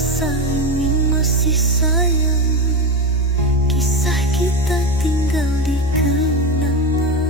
rasa ini masih sayang. Kisah kita tinggal di kenangan.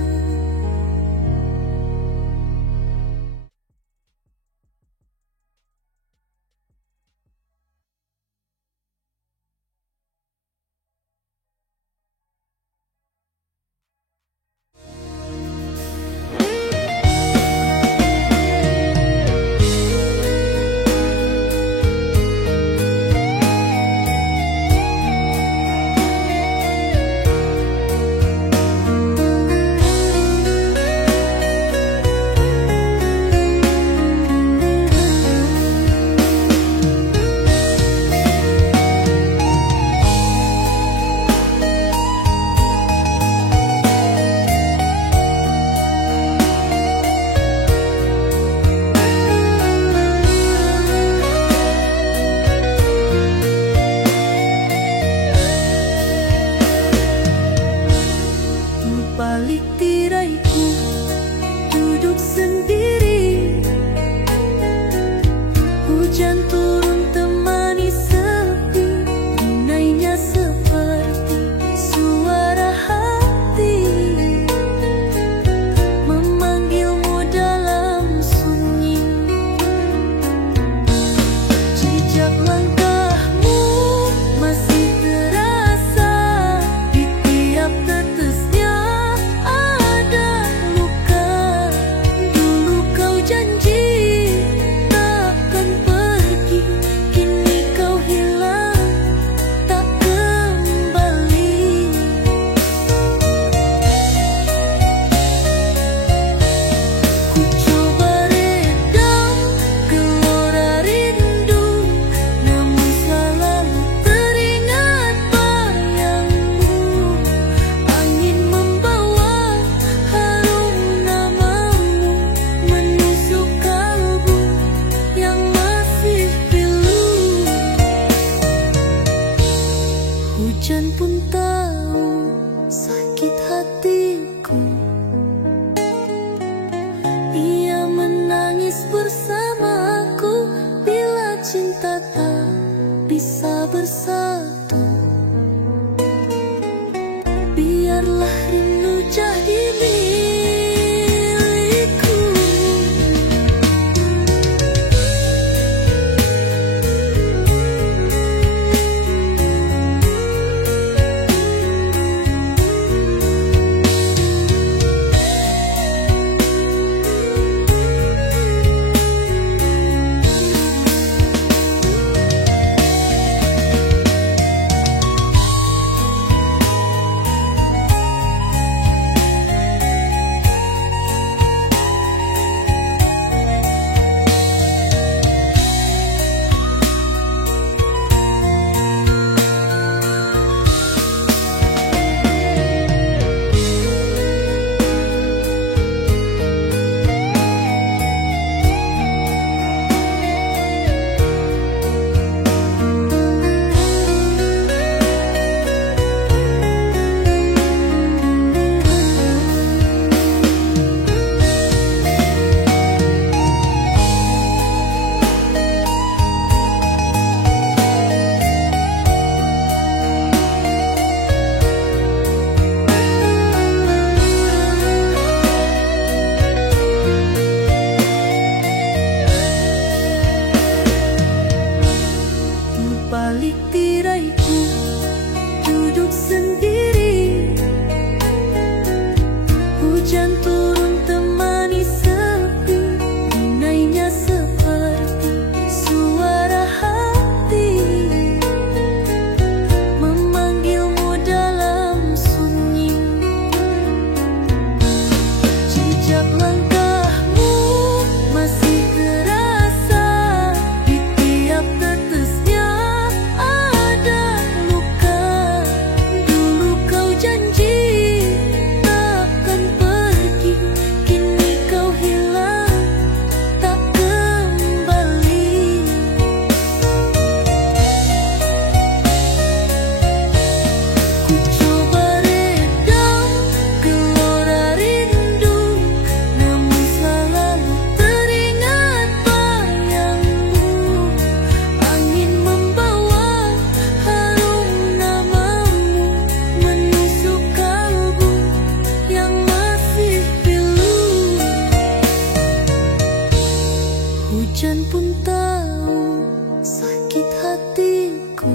Hujan pun tahu sakit hatiku.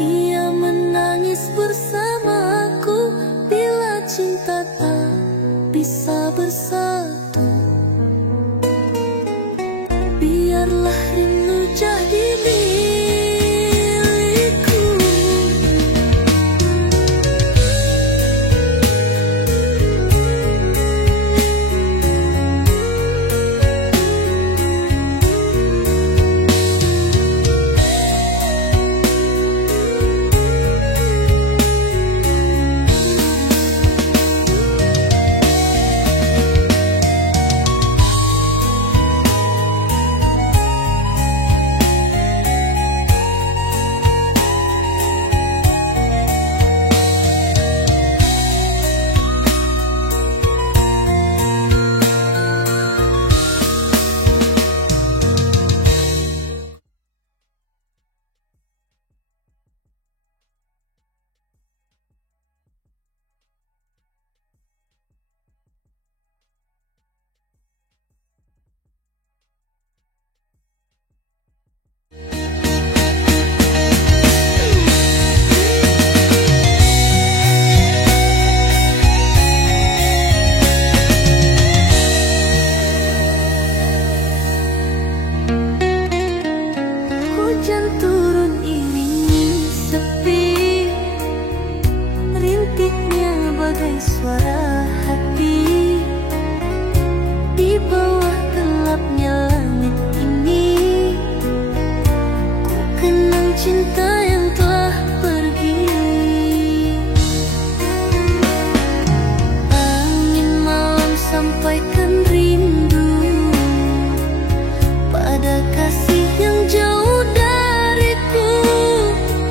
Ia menangis bersamaku bila cinta tak bisa bersatu. Biarlah rindu jadi milikku. Hujan turun iringi sepi, rintiknya bagai suara hati. Di bawah gelapnya langit ini, ku kenang cinta yang telah pergi. Angin malam sampaikan rindu pada kasih yang jauh dariku.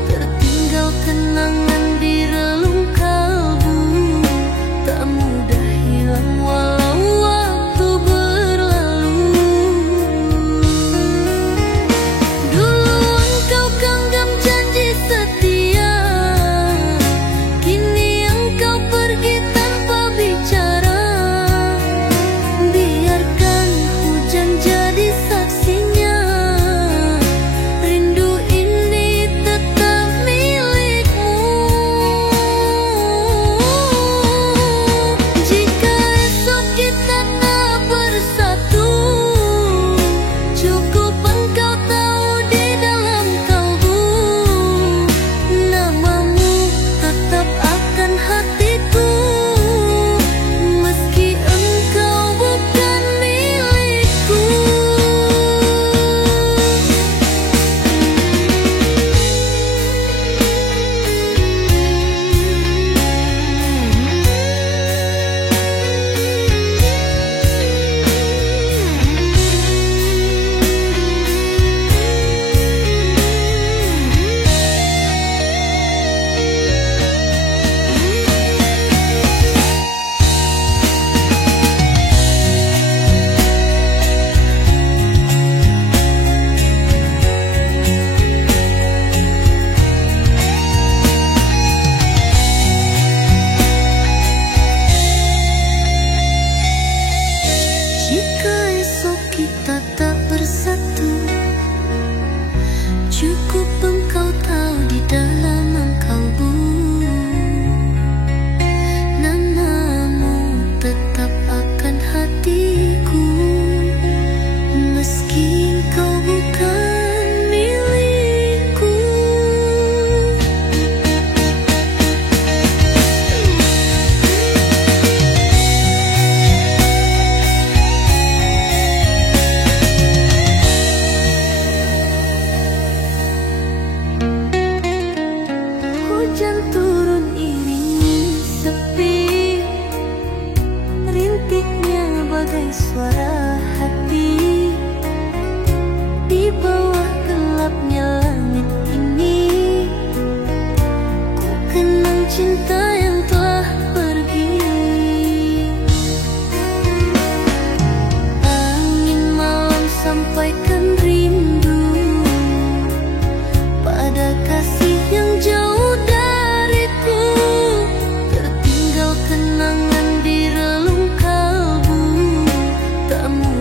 Tertinggal kenangan di relung kalbu, tak mudah hilang walau waktu berlalu. Dulu engkau genggam janji setia, kini engkau pergi tanpa bicara. Biarkan hujan jadi saksinya, rindu ini tetap milikmu. Jika esok kita tak bersatu, cukup engkau tahu di dalam kalbu, namamu tetap akan hatiku, meski engkau bukan milikku. Jika esok kita tak bersatu, cukup engkau tahu di dalam kalbu, namamu tetap akan hatiku, meski engkau bukan milikku. Hujan turun iringi sepi, rintiknya bagai suara hati. Di bawah gelapnya langit ini, ku kenang cinta yang telah pergi. Angin malam sampaikan rindu pada kasih yang jauh dariku. Tertinggal kenangan di relung kalbu, tak mudah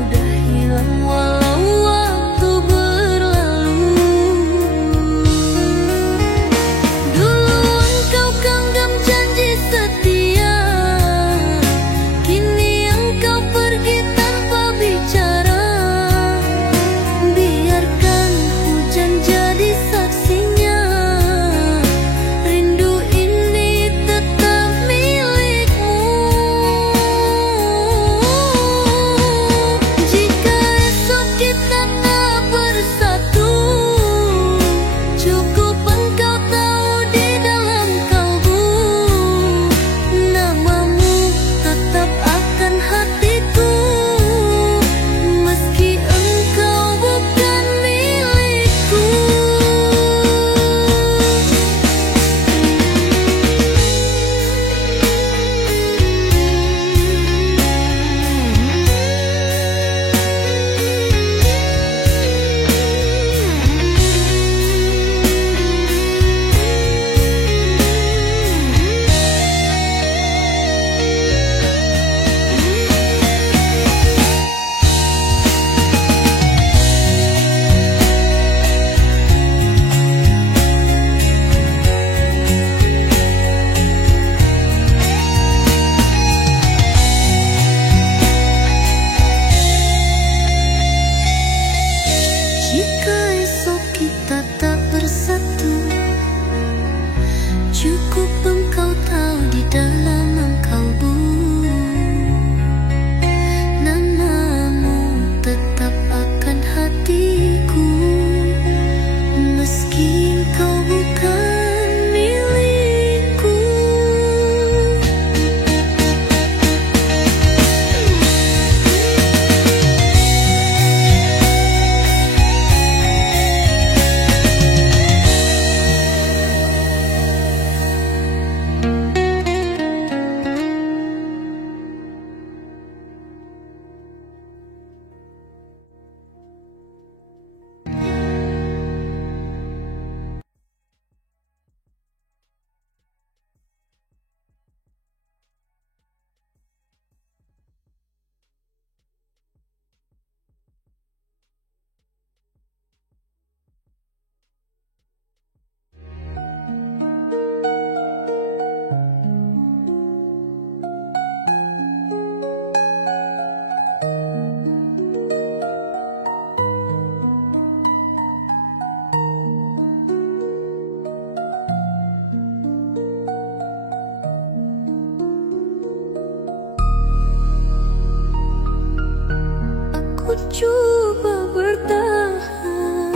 coba bertahan,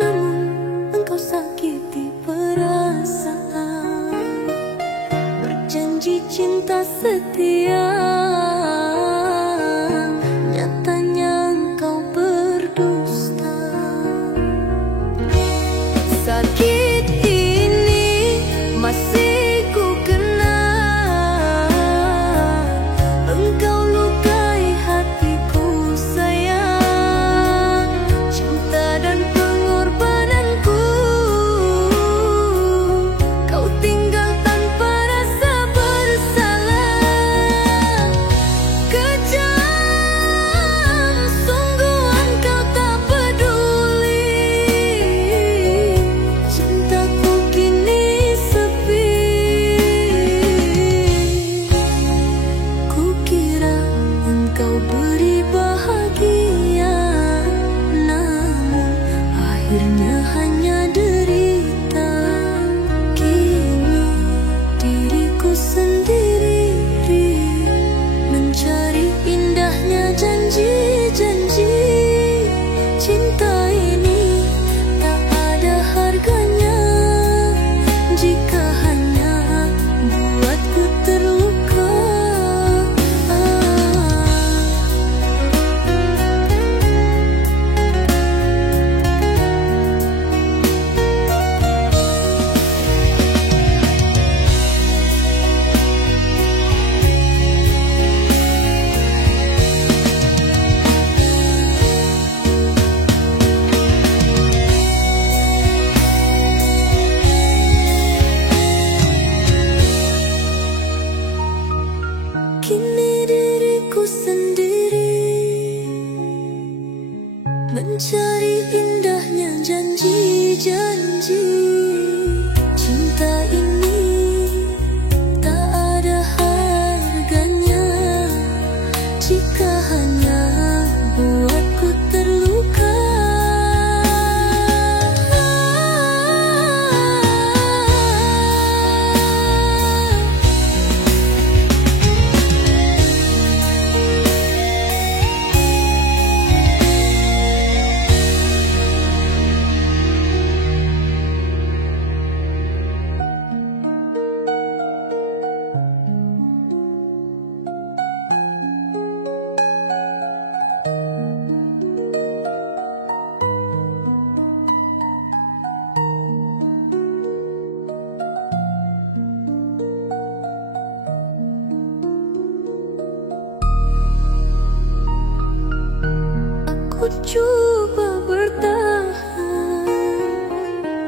namun engkau sakiti perasaan. Berjanji cinta setia, nyatanya engkau berdusta. Sakit ini masih ku kenal, engkau lukai hatiku sayang. Cinta dan pengorbananku kau tinggal tanpa rasa bersalah. Kejam sungguh engkau tak peduli, cintaku kini sepi. Kukira engkau beri bahagia, namun akhirnya hanya derita. Kini diriku sendiri mencari indahnya janji-janji. Cinta ini tak ada harganya jika hanya buatku terluka. Kini diriku sendiri mencari indahnya janji-janji. Cinta ini tak ada harganya jika hanya buatku terluka. Ku coba bertahan,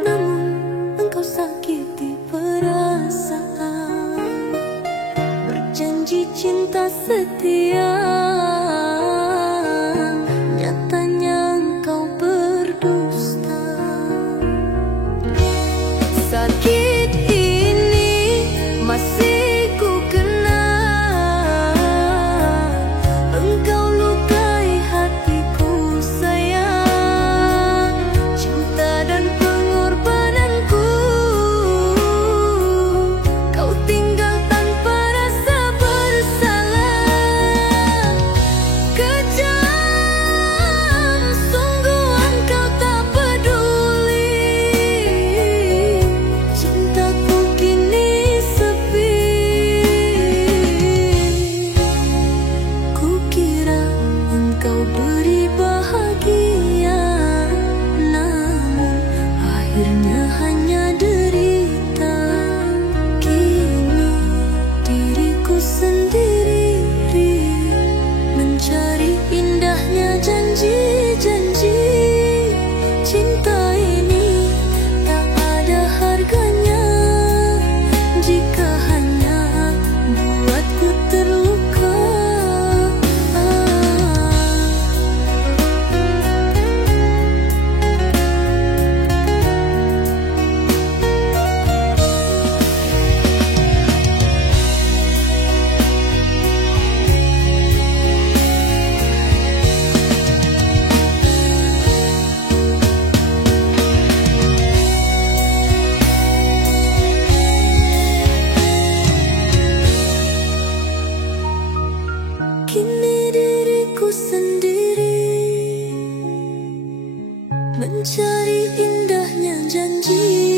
namun engkau sakiti perasaan. Berjanji cinta setia, nyatanya engkau berdusta. Sakit ini masih ku kenal, engkau lukai hatiku sayang.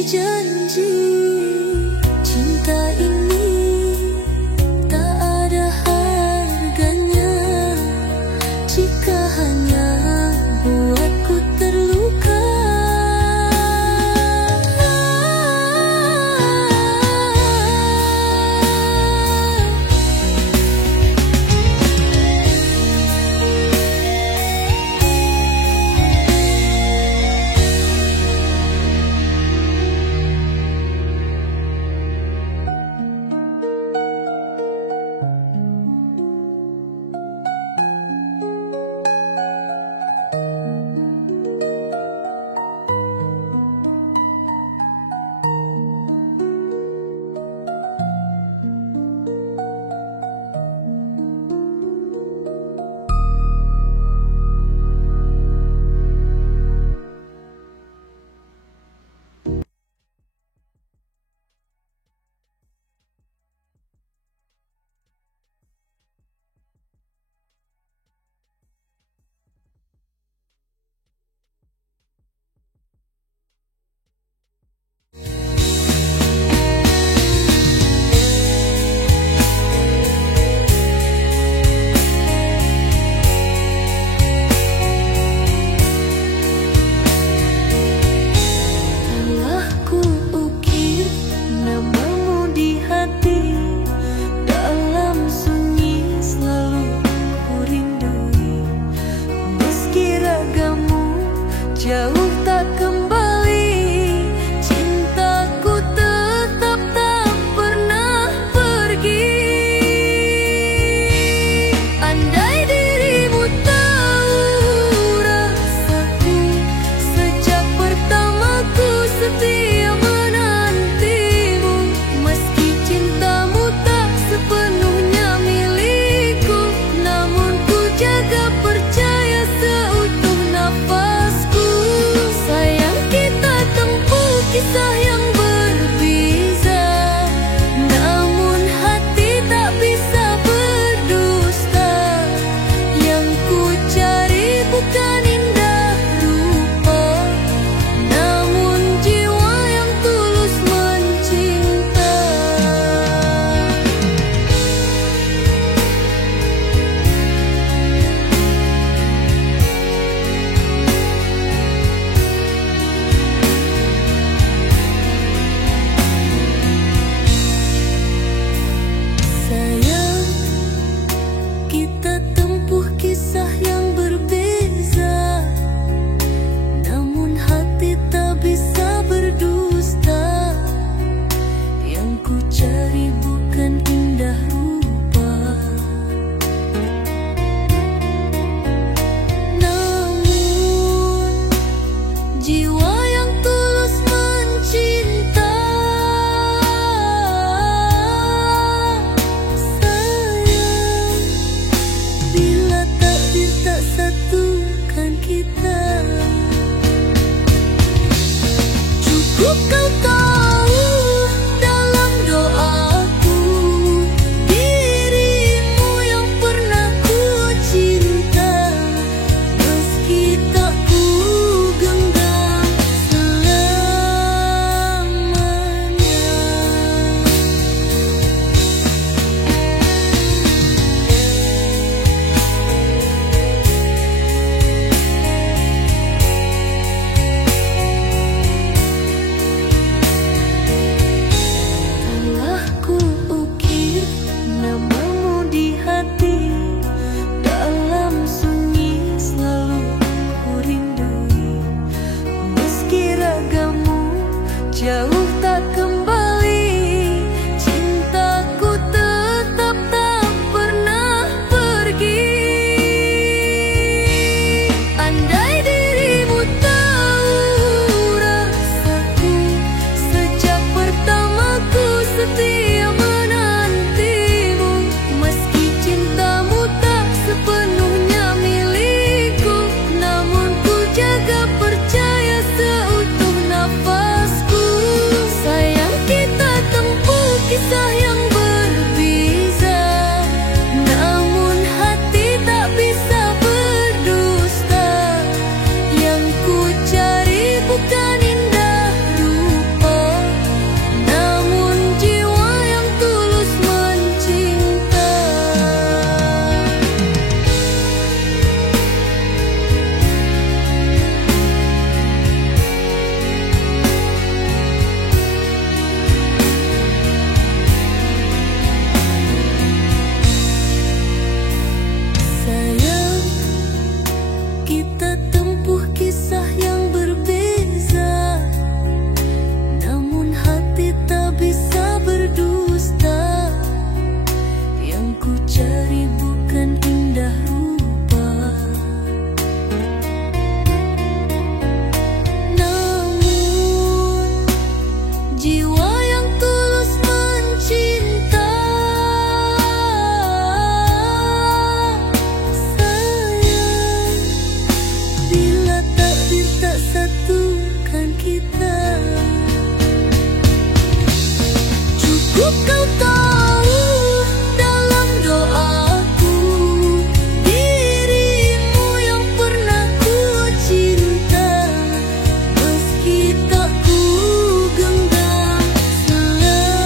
janji cinta ini tak ada harganya jika hanya buatku terluka. Jauh tak kembali, cintaku tetap tak pernah pergi. Andai dirimu tahu rasaku sejak pertama ku setia menantimu. Meski cintamu tak sepenuhnya milikku, namun ku jaga percaya seutuh nafasku. kau tahu dalam doaku, dirimu yang pernah ku cinta, meski tak ku genggam selamanya.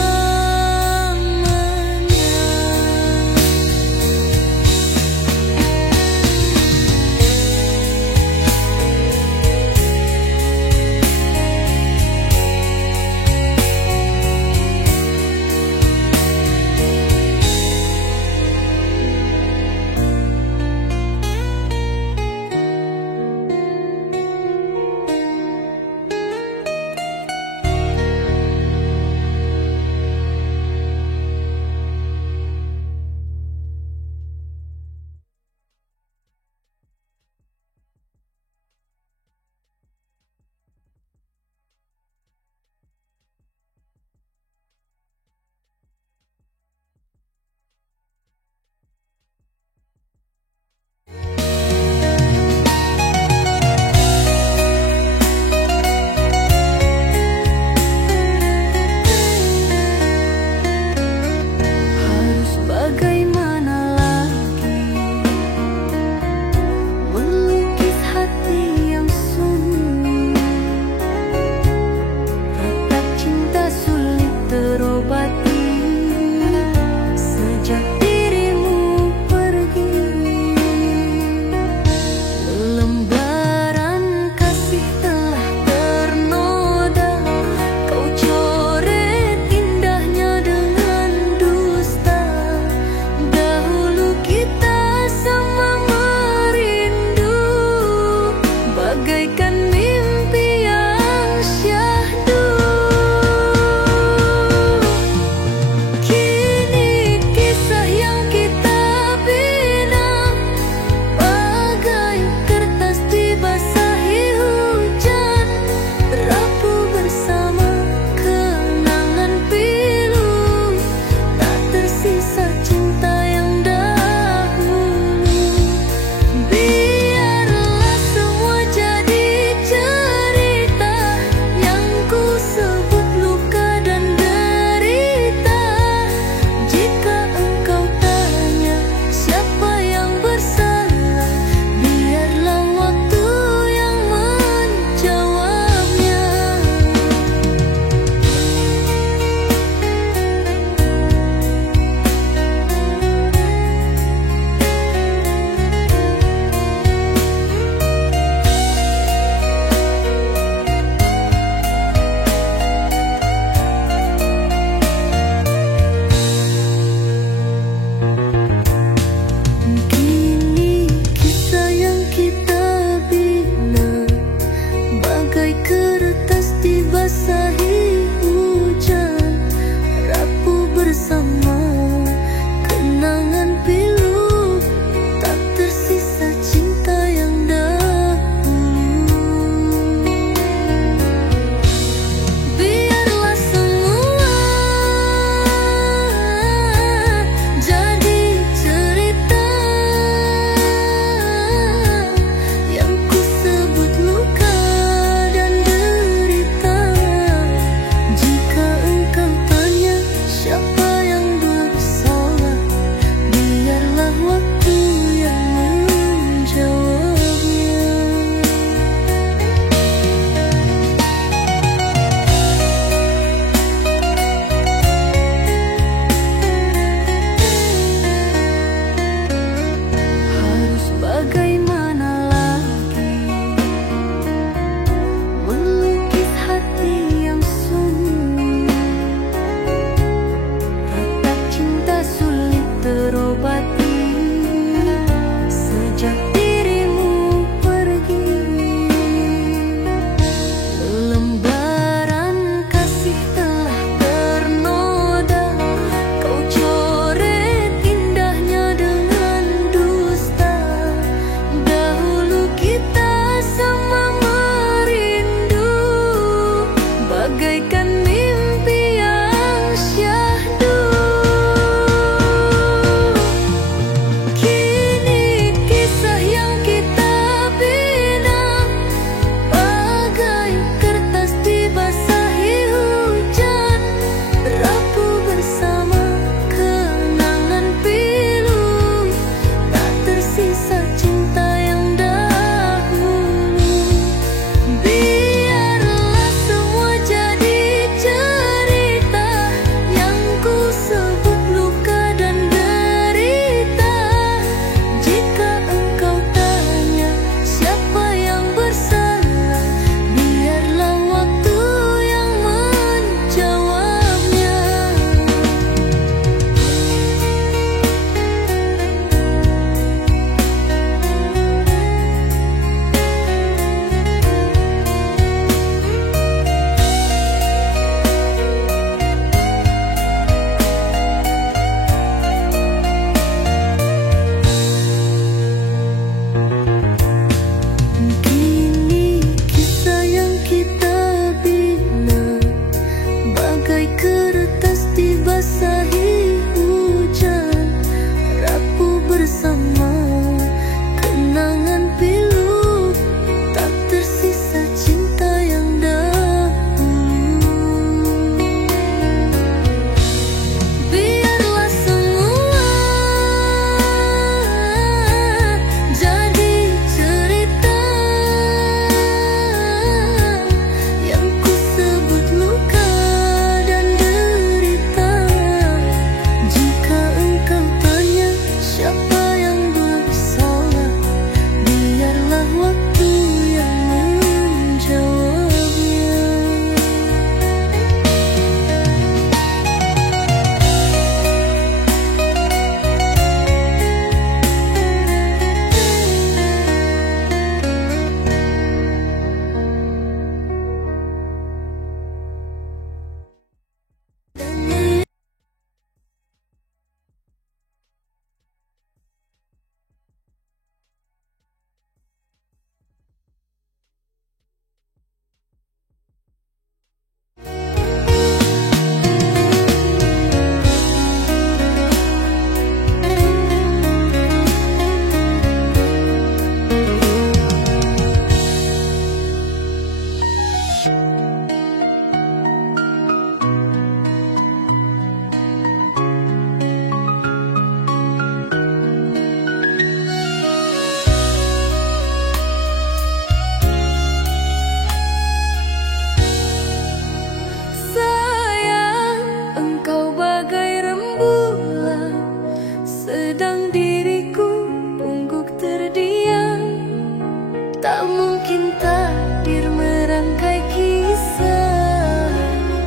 mungkin takdir merangkai kisah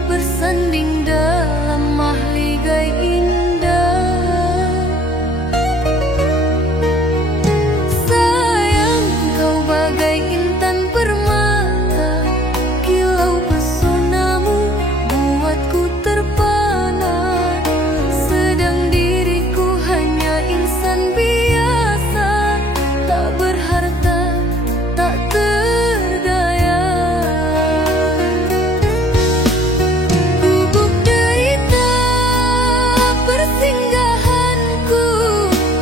bersanding dalam mahligai indah. Sayang, kau bagai intan permata, kilau pesonamu buatku terpana. Sedang diriku hanya insan biasa, tak berharta, tak terdaya. Gubuk derita persinggahanku,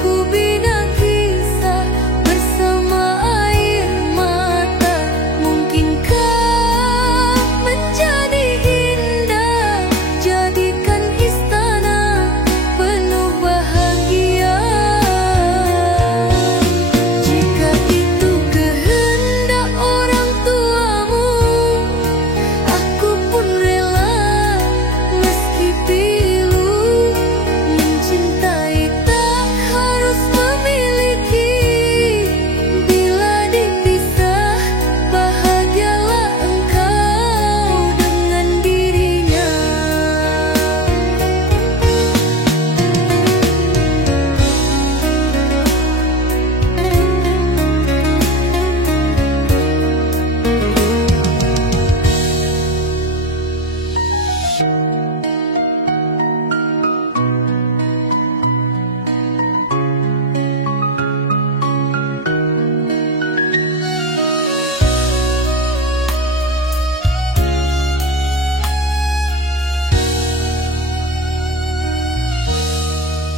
ku bina kisah bersama air mata. Mungkinkah menjadi indah, jadikan istana penuh bahagia. Jika itu kehendak orang tuamu, aku pun rela meski pilu. Mencintai tak harus memiliki, bila dipisah bahagialah engkau dengan dirinya.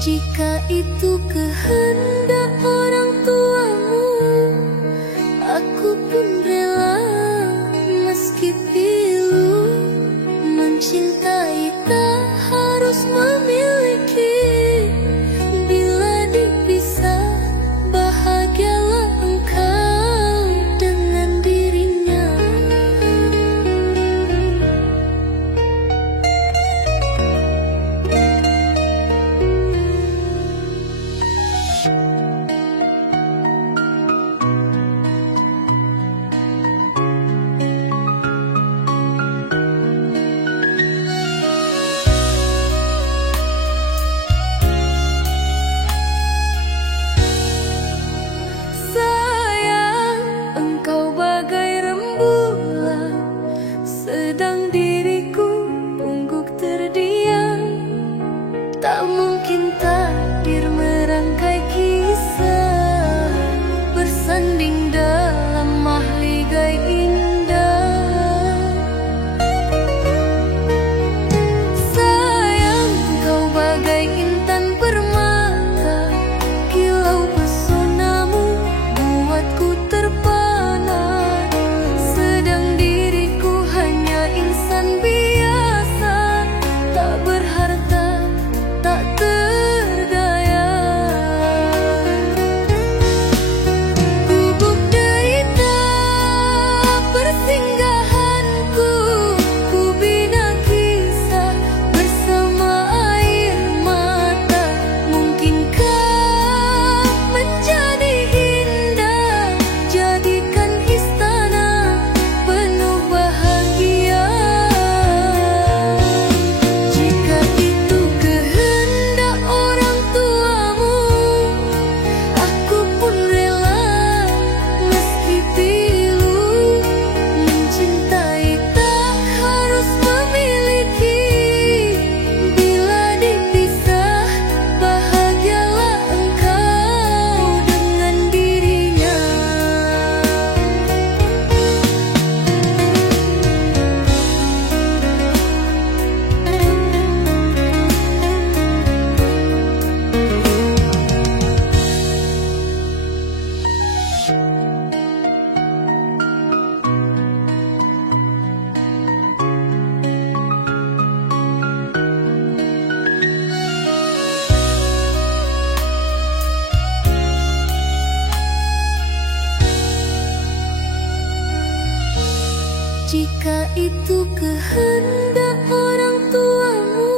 Jika itu kehendak orang tuamu, aku pun rela meski pilu. Mencintai tak harus memiliki, bila dipisah bahagialah engkau dengan dirinya. Sayang, engkau bagai rembulan, sedang diriku pungguk terdiam. Tak mungkin takdir merangkai kisah bersanding dalam mahligai indah. Sayang, kau bagai intan permata, kilau pesonamu buatku terpana. Sedang diriku hanya insan biasa, tak berharta, tak terdaya. Gubuk derita persinggahanku, ku bina kisah bersama air mata. Mungkinkah menjadi indah, jadikan istana penuh bahagia. Jika itu kehendak orang tuamu, aku pun rela meski pilu. Mencintai tak harus memiliki, bila dipisah bahagialah engkau dengan dirinya. Jika itu kehendak orang tuamu,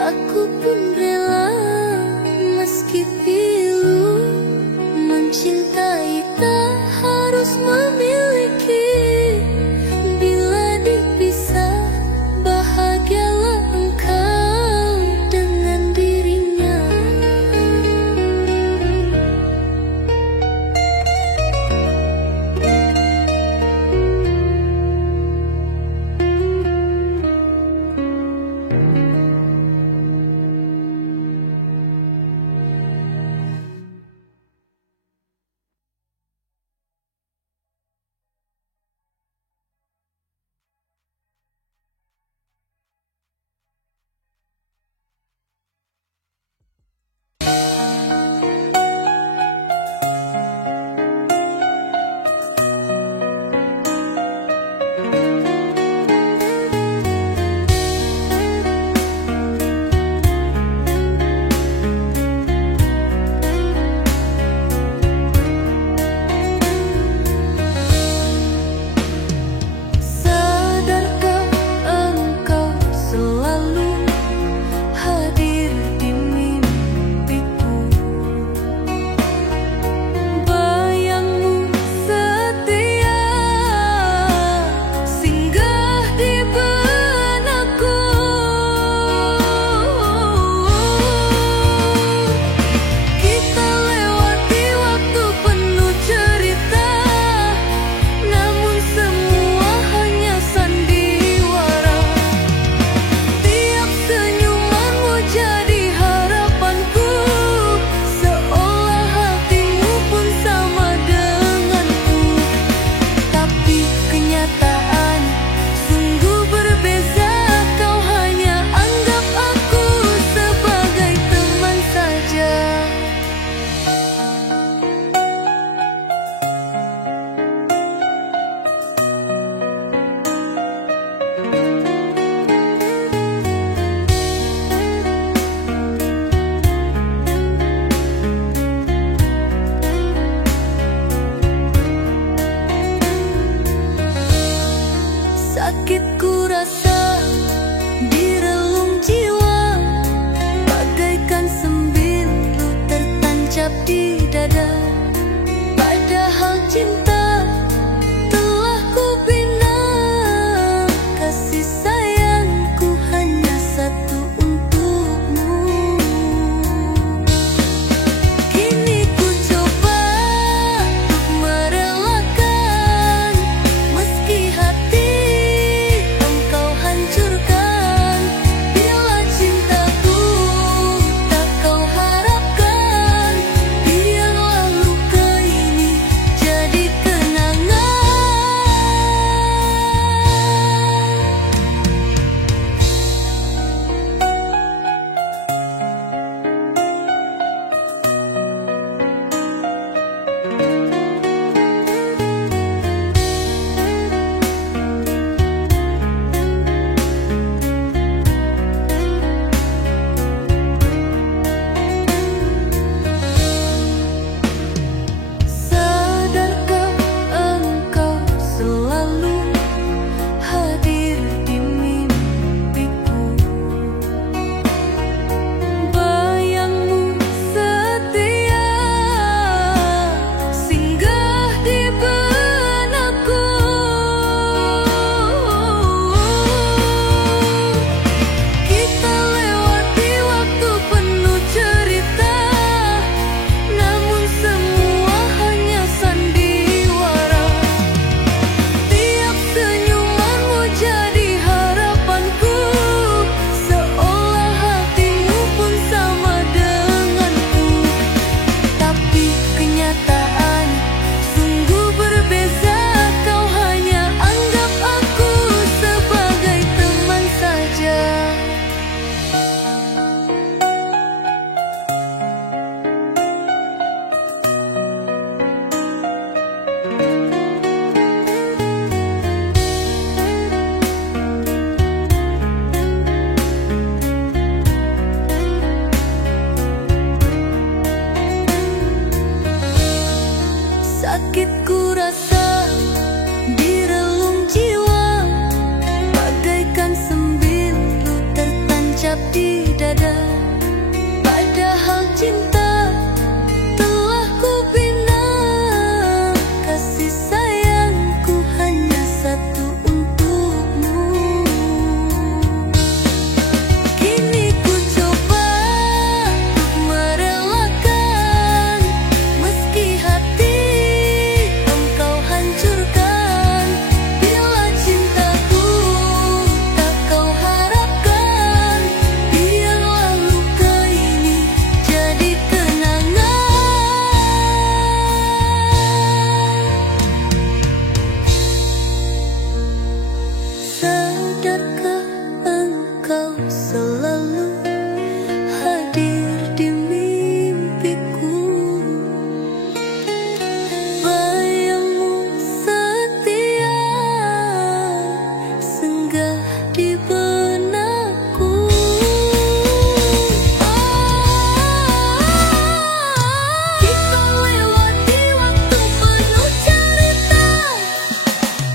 aku pun rela meski pilu. Mencintai tak harus sakit ku rasa di relung jiwa, bagaikan sembilu tertancap di dada. Padahal cinta telah ku bina, kasih sayangku hanya satu untukmu. Kini ku coba untuk merelakan, meski hati engkau hancurkan. Bila cintaku tak kau harapkan, biarlah luka ini jadi sadarkah engkau selalu hadir di mimpiku? Bayangmu setia singgah di benakku. Kita lewati waktu penuh cerita,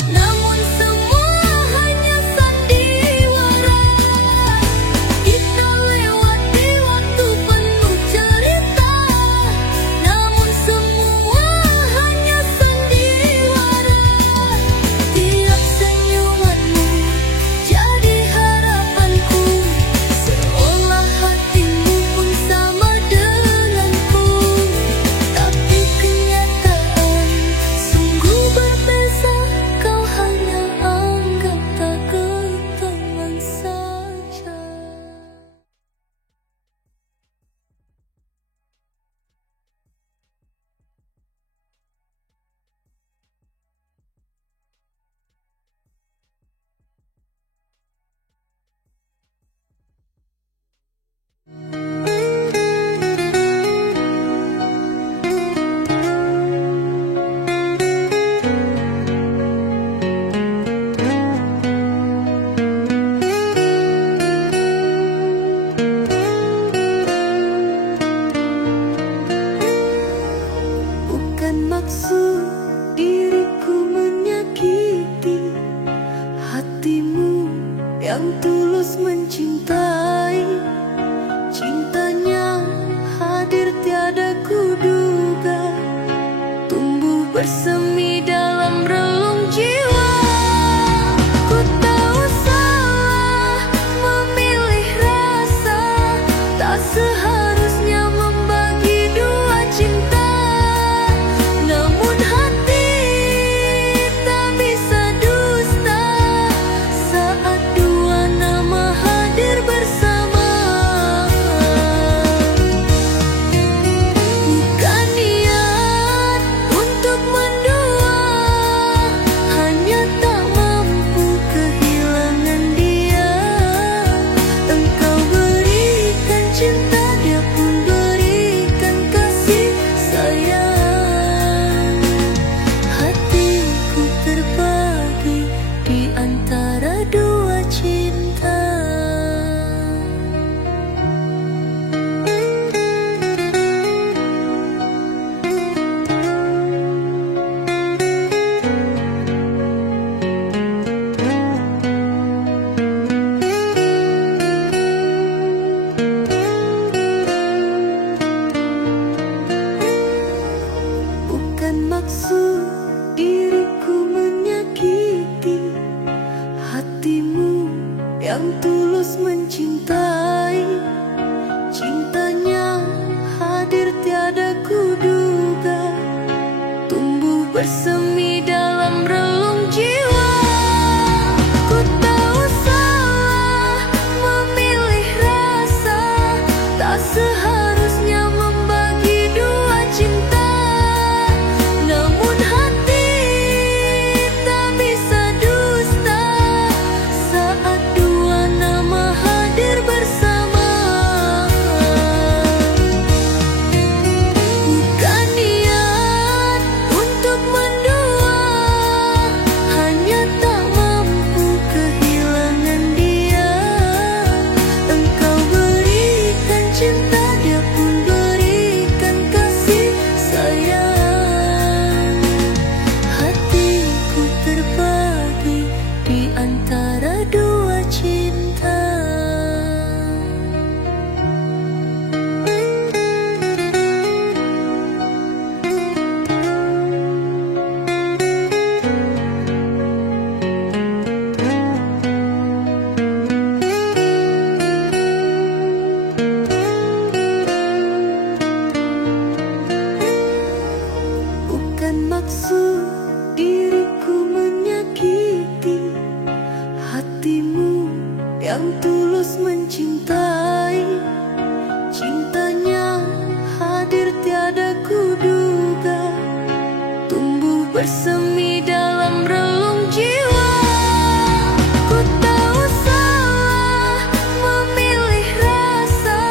namun semua hanya sandiwara. Kita lewati waktu penuh cerita, namun semua hanya sandiwara. Tiap senyumanmu jadi harapanku, seolah hatimu pun sama denganku. Tapi kenyataan sungguh berbeza, kau hanya anggap tak teman saja. Bukan maksud diriku menyakiti hatimu yang tulus mencintai. Cintanya hadir tiada kuduga, tumbuh bersemi dalam relung jiwa. Ku tahu salah memilih rasa, tak seharusnya membagi dua cinta. Namun hati tak bisa dusta saat dua nama hadir bersama. Bukan niat untuk mendua, hanya tak mampu kehilangan dia. Engkau berikan cinta, dia pun berikan kasih sayang. Hatiku terbagi di antara dua cinta. Bukan maksud diriku menyakiti hatimu yang tulus mencintai. Cintanya hadir tiada kuduga, tumbuh bersemi dalam relung jiwa. Ku tahu salah memilih rasa, tak seharusnya membagi dua cinta. Namun hati tak bisa dusta saat dua nama hadir bersama. Bukan niat untuk mendua, maksud diriku menyakiti hatimu yang tulus mencintai. Cintanya hadir tiada kuduga, tumbuh bersemi dalam relung jiwa. Ku tahu salah memilih rasa,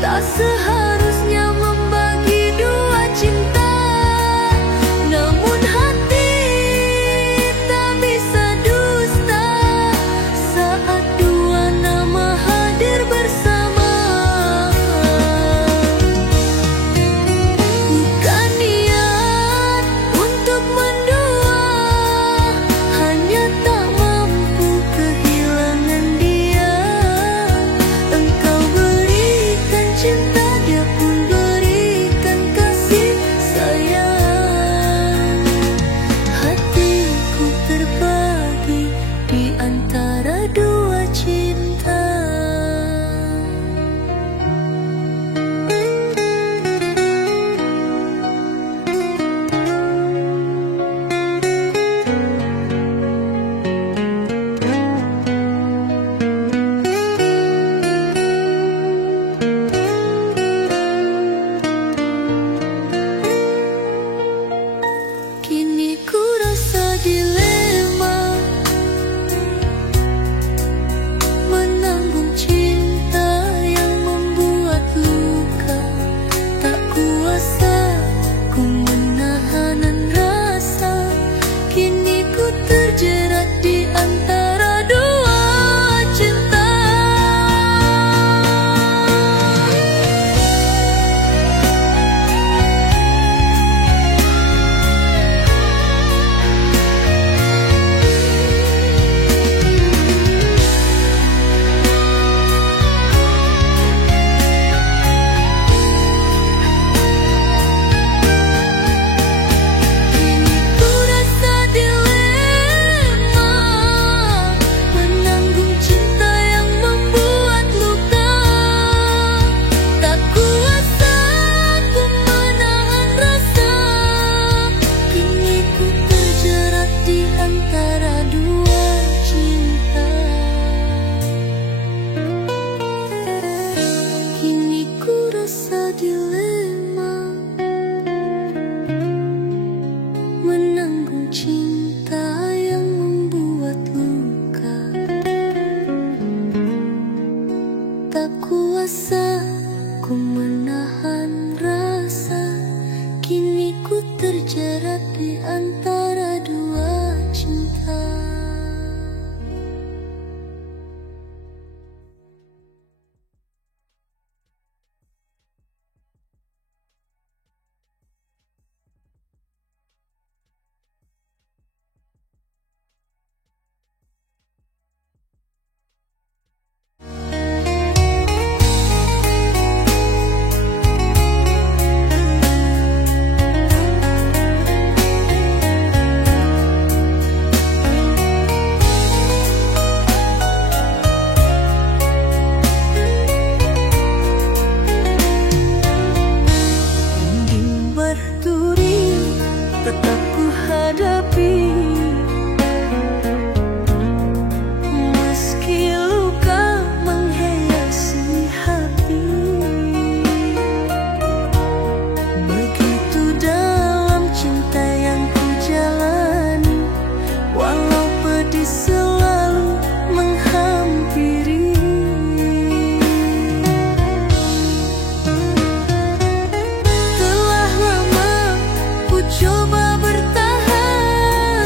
tak seharusnya membagi dua cinta. Namun hati tak bisa dusta saat dua nama hadir bersama. Bukan niat untuk mendua, hanya tak mampu kehilangan dia. Engkau berikan cinta, dia pun berikan kasih sayang. Hatiku terbagi di antara dua cinta. Kini ku rasa dilema, menanggung cinta yang membuat luka. Tak kuasa ku menahan rasa, kini ku terjerat di antara dua cinta. Kini ku rasa dilema, menanggung cinta yang membuat luka. Tak kuasa ku menahan rasa, kini ku terjerat di antara dua cinta. Kini ku rasa dilema, menanggung cinta yang membuat luka. Tak kuasa ku menahan rasa, kini ku terjerat di antara dua cinta. Mending berduri tetap ku hadapi, meski luka menghiasi hati. Begitu dalam cinta yang ku jalani, walau pedih selalu menghampiri. Telah lama ku coba bertahan,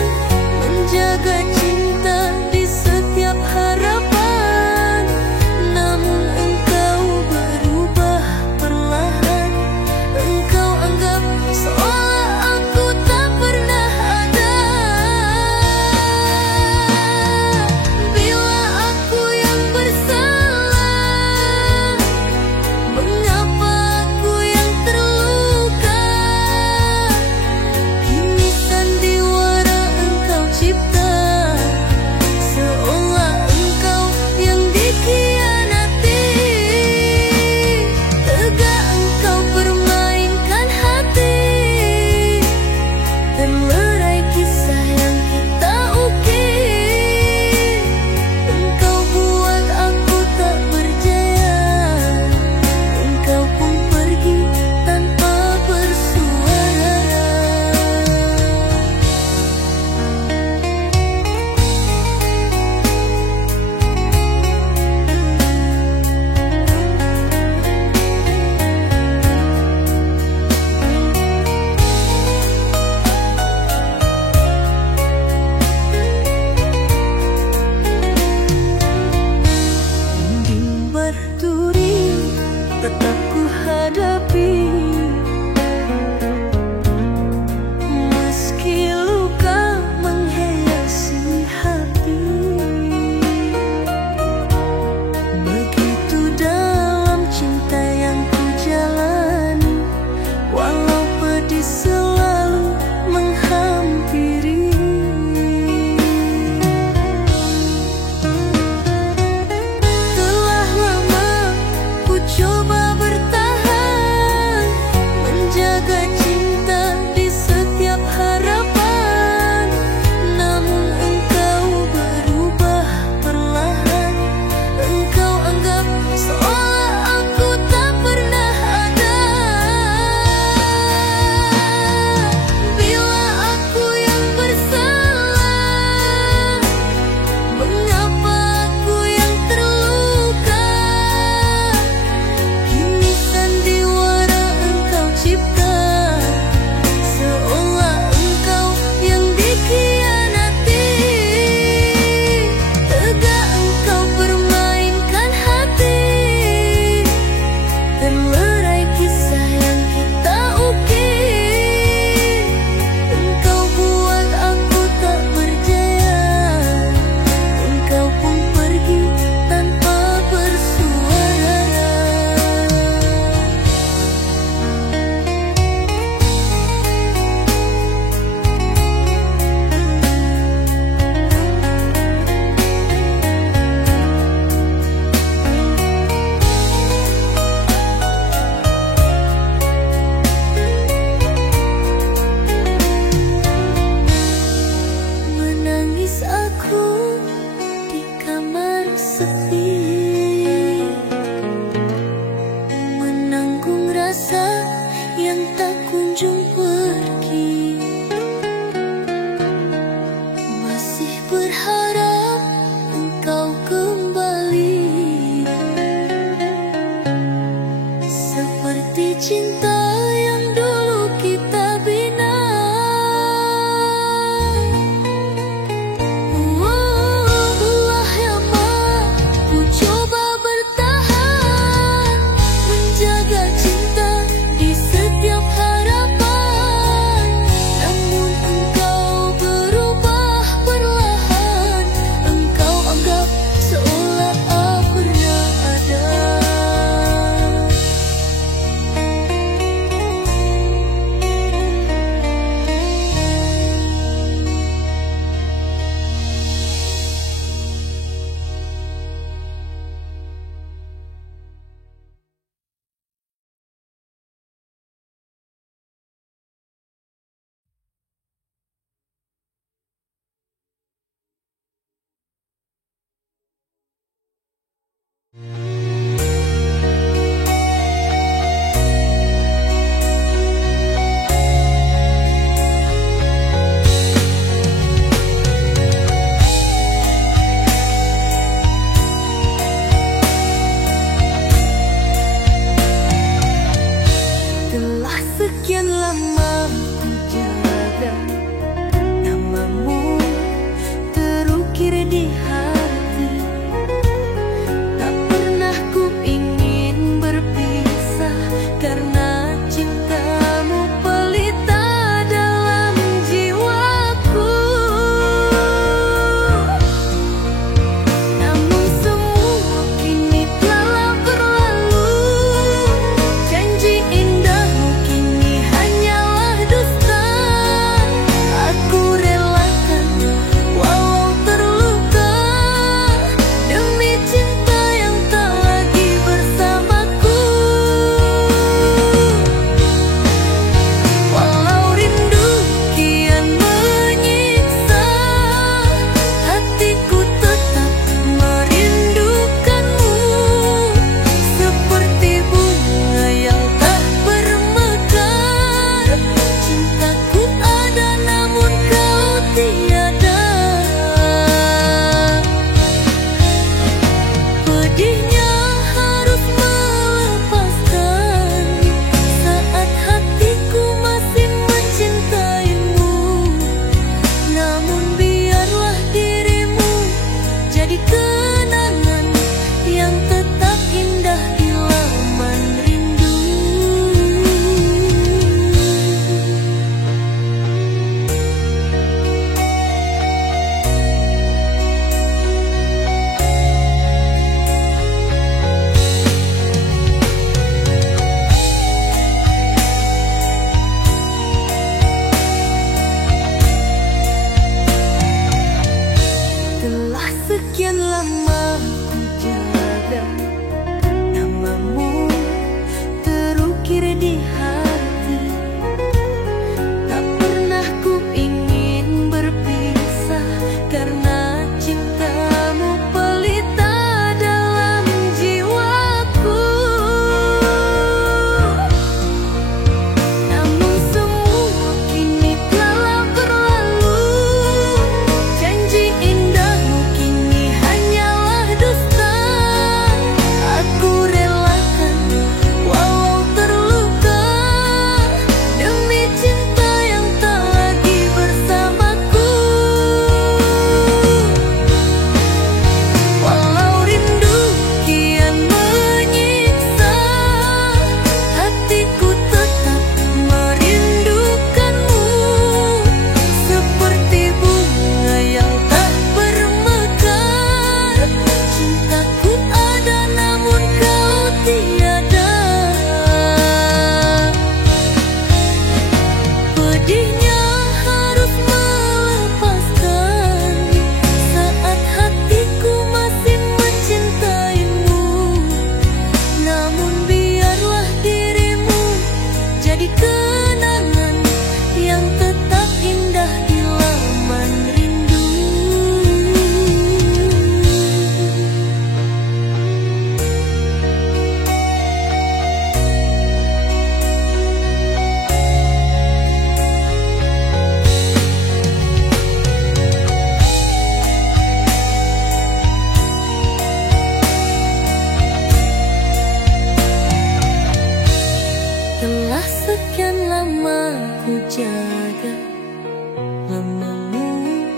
namamu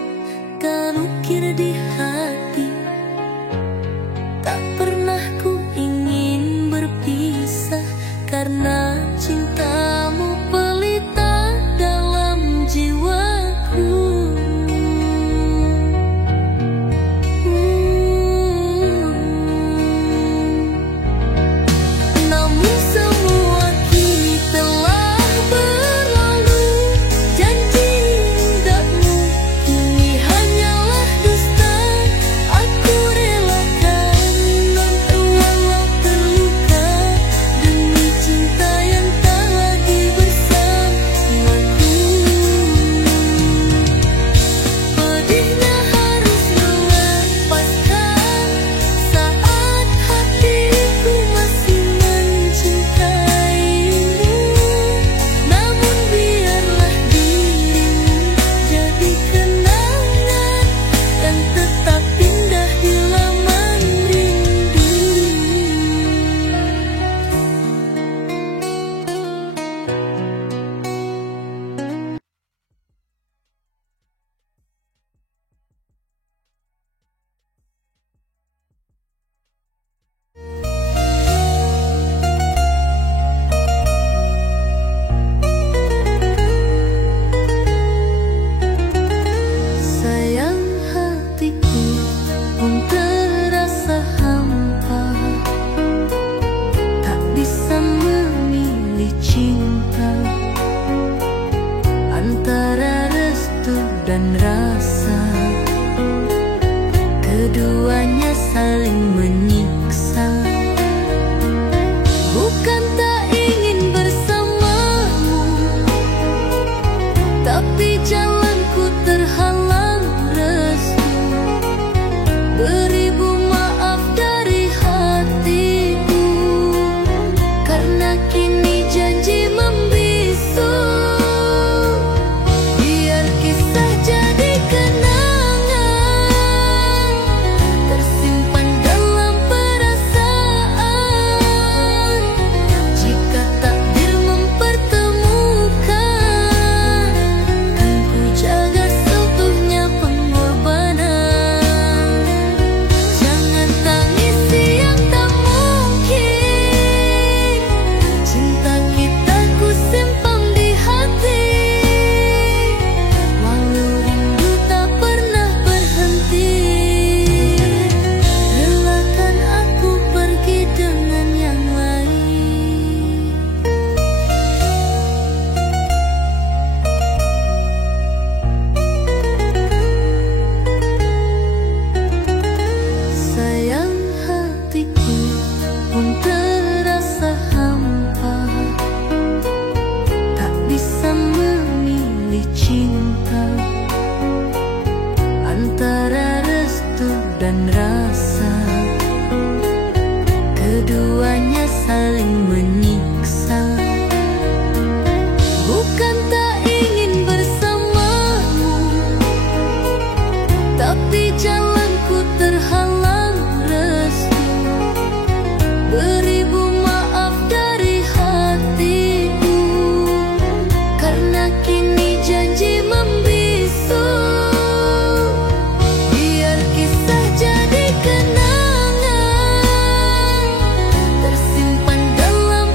kan ukir di hati. Tak pernah ku ingin berpisah karena cintamu pelita dalam jiwaku. Namun semua kini telah berlalu. Janji indahmu kini hanyalah dusta. Aku relakan untuk walau terluka demi cinta yang tak lagi bersamaku. Pedihnya harus melepaskan saat hatiku masih mencintaimu. Namun biarlah dirimu jadi kenangan yang tetap indah di laman rindu. Sayang hatiku pun terasa hampa, tak bisa memilih cinta antara restu dan rasa. Keduanya saling menyiksa. Bukan tak ingin bersamamu, tapi jalanku terhalang restu. Beribu maaf dari hatiku karena kini janji membisu. Biar kisah jadi kenangan tersimpan dalam perasaan. Jika takdir mempertemukan, kan ku jaga seutuhnya pengorbanan. Jangan tangisi yang tak mungkin. Cinta kita ku simpan di hati. Walau rindu tak pernah berhenti. Relakan aku pergi dengan yang lain. Sayang hatiku pun terasa hampa, tak bisa memilih cinta antara restu dan rasa. Keduanya saling menyiksa. Bukan tak ingin bersamamu, tapi jalanku terhalang restu. Beribu maaf dari hatiku karena kini janji membisu. Biar kisah jadi kenangan tersimpan dalam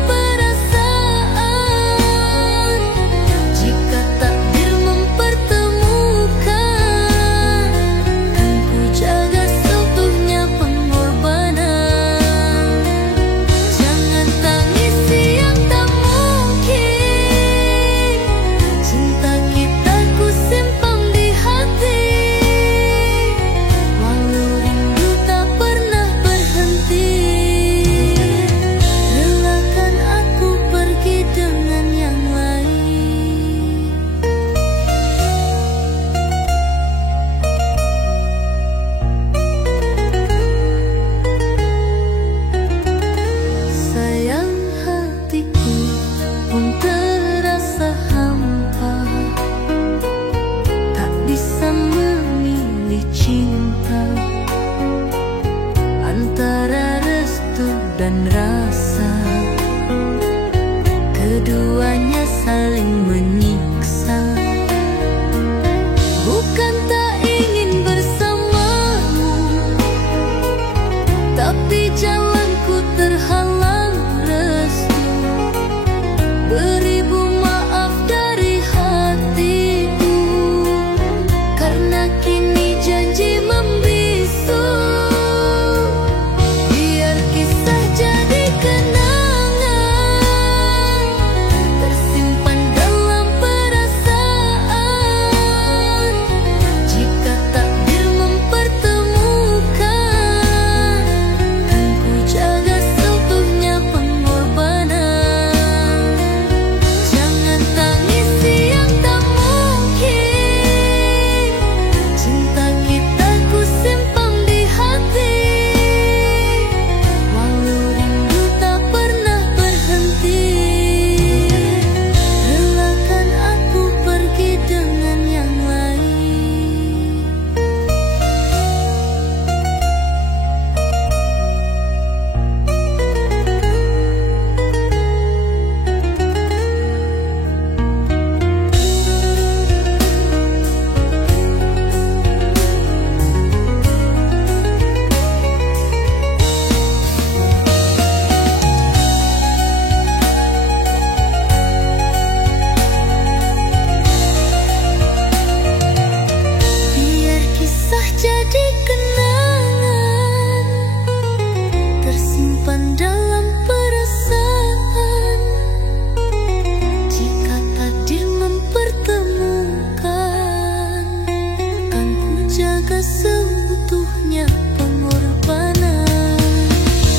cinta seutuhnya pengorbanan.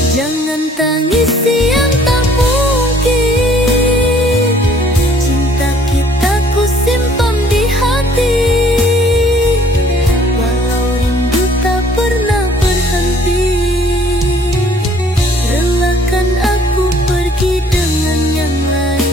Jangan tangisi yang tak mungkin. Cinta kita ku simpan di hati, walau rindu tak pernah berhenti. Relakan aku pergi dengan yang lain.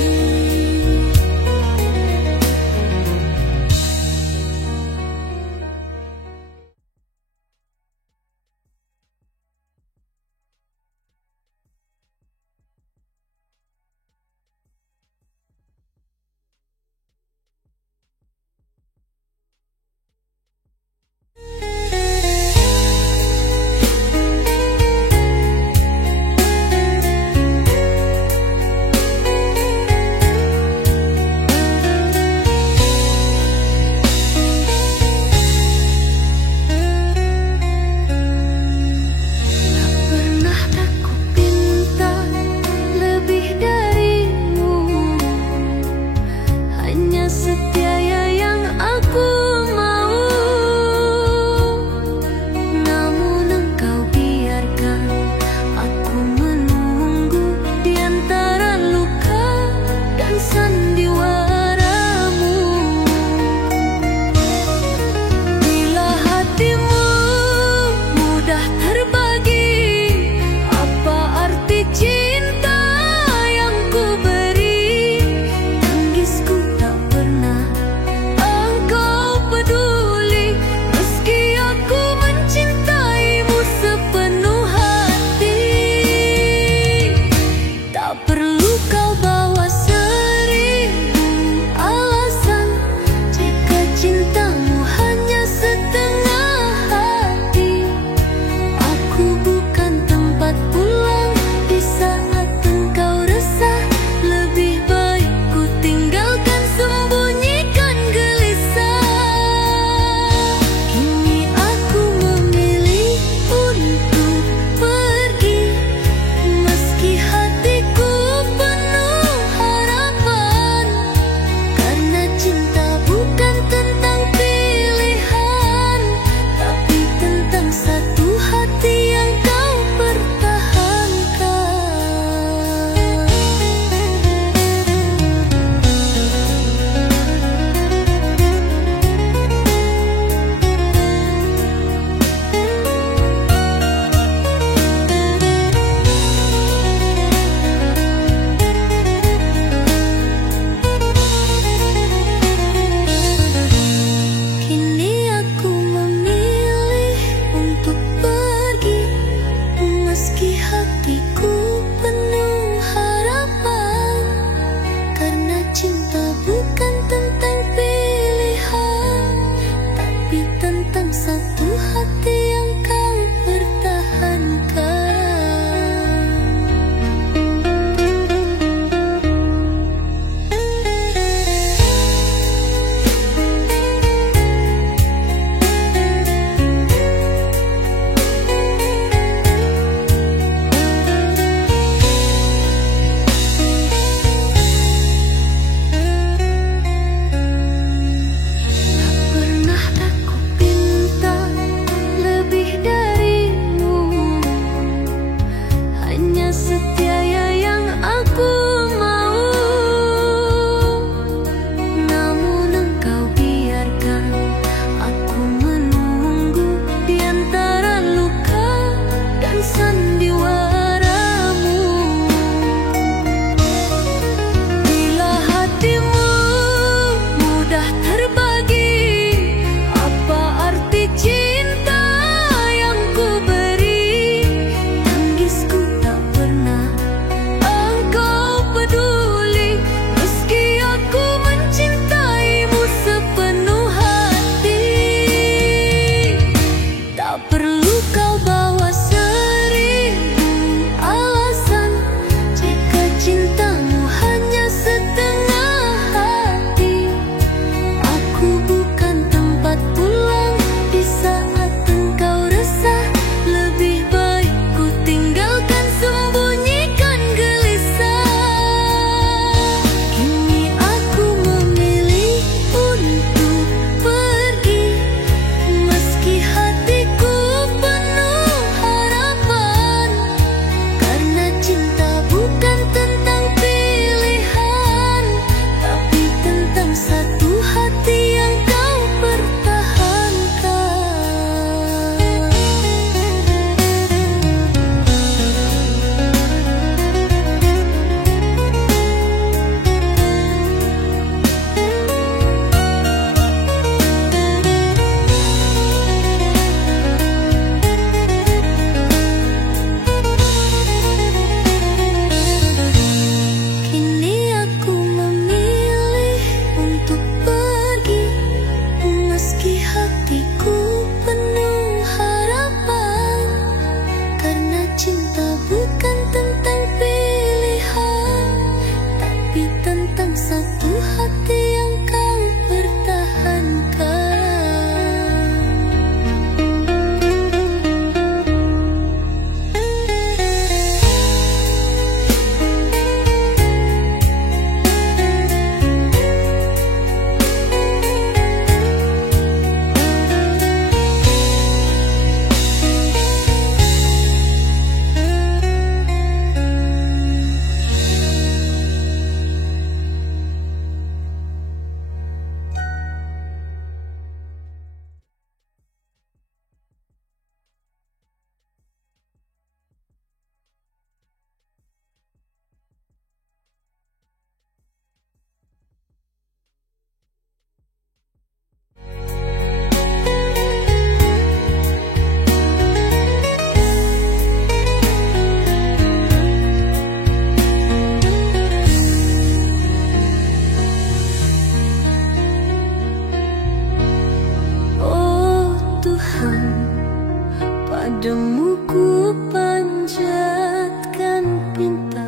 Padamu ku panjatkan pinta,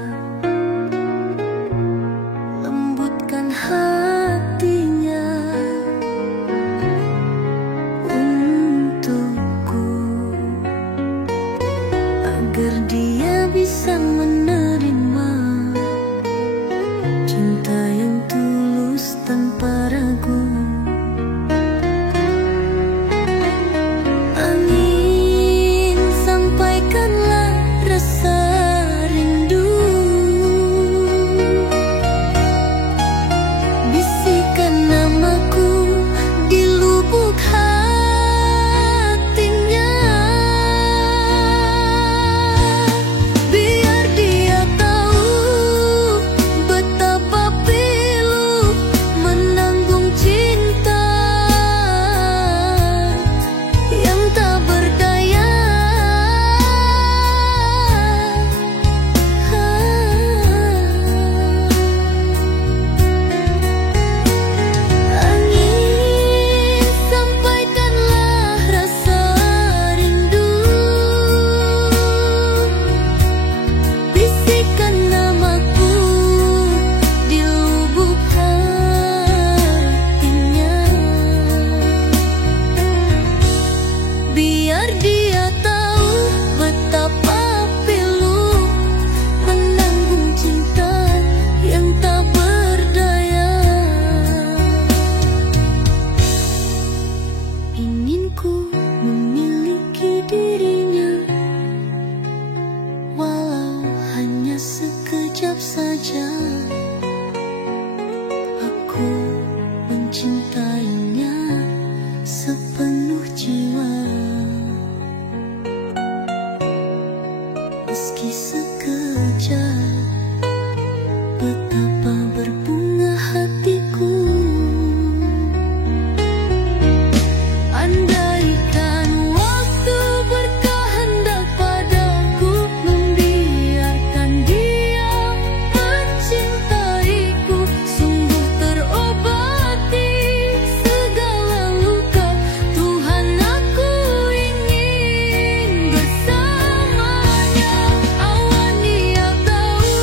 lembutkan hatinya untukku, agar dia bisa menerima cinta yang tulus tanpa ragu. Sekejap saja aku mencintainya sepenuh jiwa, meski sekejap betapa berbunga hatiku. Andaikan waktu berkehendak padaku, membiarkan dia mencintaiku, sungguh terobati segala luka. Tuhan, aku ingin bersamanya. Awan dia tahu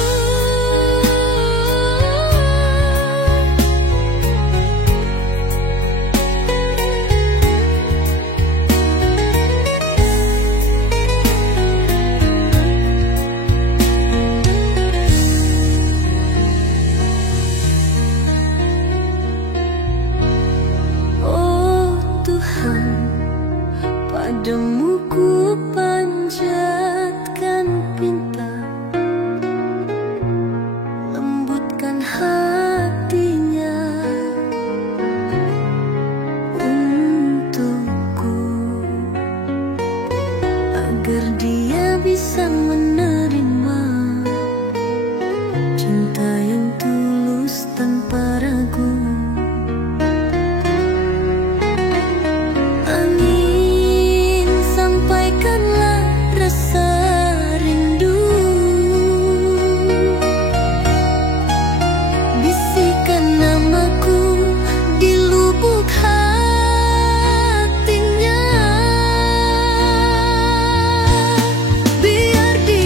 padamu ku panjatkan pinta, lembutkan hatinya untukku, agar dia bisa menerima cinta yang tulus tanpa ragu. Biar dia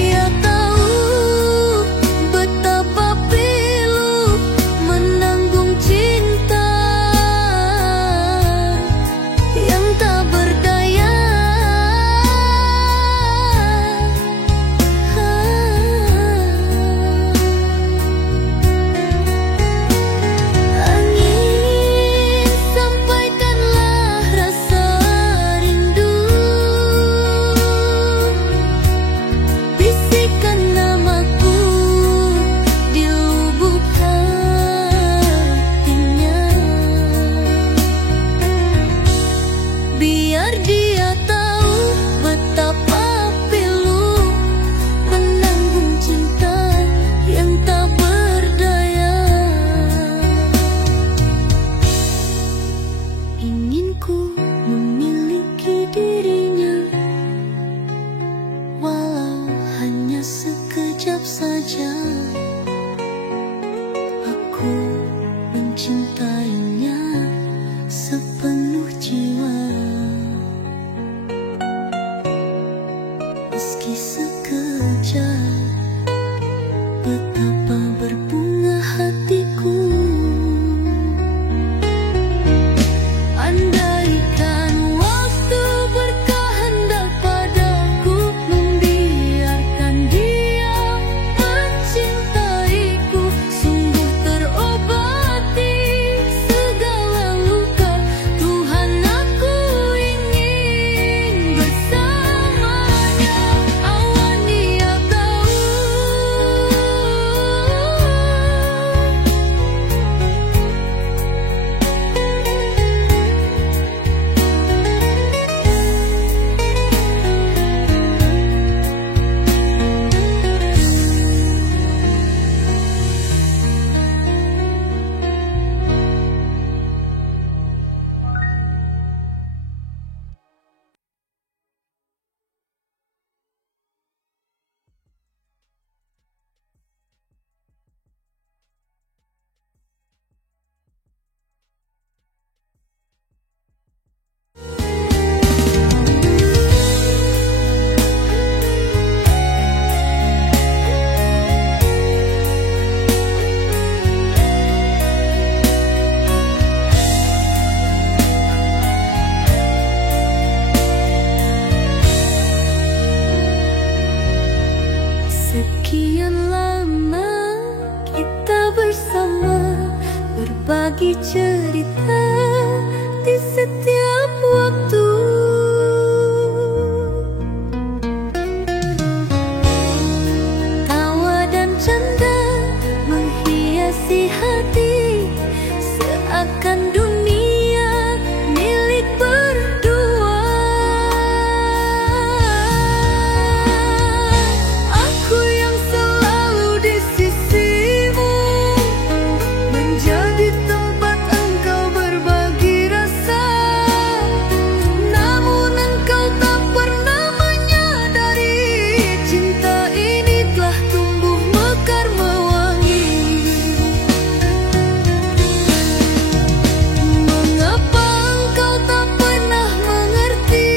berbagi cerita di setiap waktu. Tawa dan canda menghiasi hati, seakan dunia milik berdua. Aku yang selalu di sisimu, menjadi tempat engkau berbagi rasa. Namun engkau tak pernah menyadari, cinta ini telah tumbuh mekar mewangi. Mengapa engkau tak pernah mengerti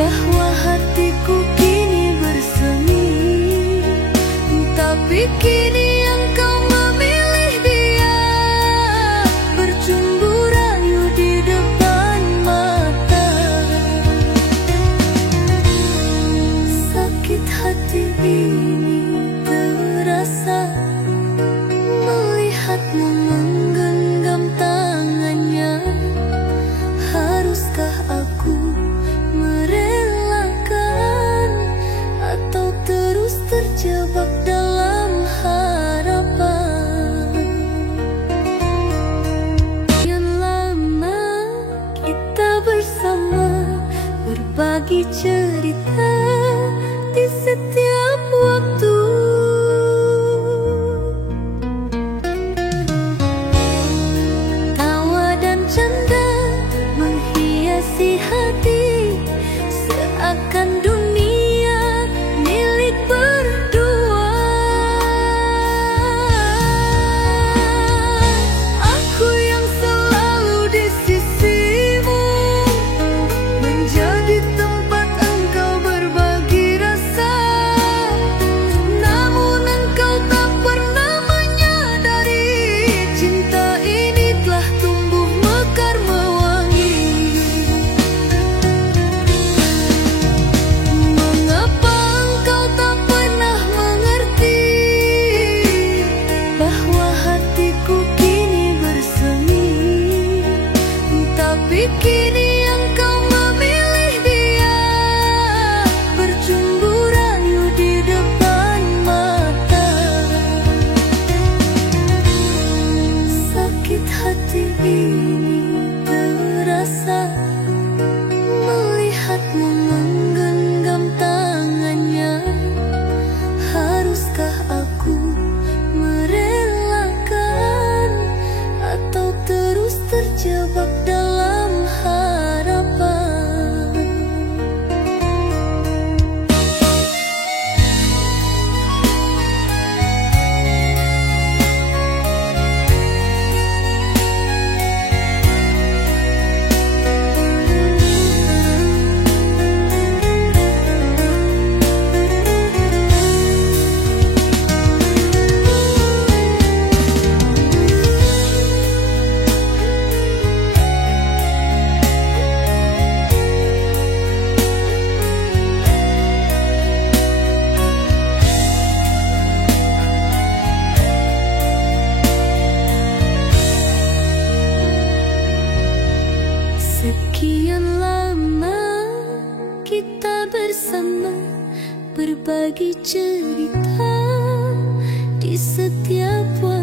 bahwa hatiku kini bersemi? Tapi kini engkau memilih dia, bercumbu rayu di depan mata. Sakit hati ini terasa melihatmu menggenggam tangannya. Haruskah aku merelakan, atau terus terjebak dalam harapan? Yang lama kita bersama, berbagi cerita di setiap waktu. Tawa dan canda menghiasi hati, seakan dunia milik berdua. Aku yang selalu di sisimu, menjadi tempat engkau berbagi rasa. Namun engkau tak pernah menyadari, cinta ini telah tumbuh mekar mewangi. Mengapa engkau tak pernah mengerti bahwa hatiku kini bersemi? Tapi kini engkau memilih dia, bercumbu rayu di depan mata. Sakit hati ini terasa melihatmu menggenggam tangannya. Haruskah aku merelakan, atau terus terjebak dalam harapan? Sekian lama kita bersama, berbagi cerita di setiap waktu.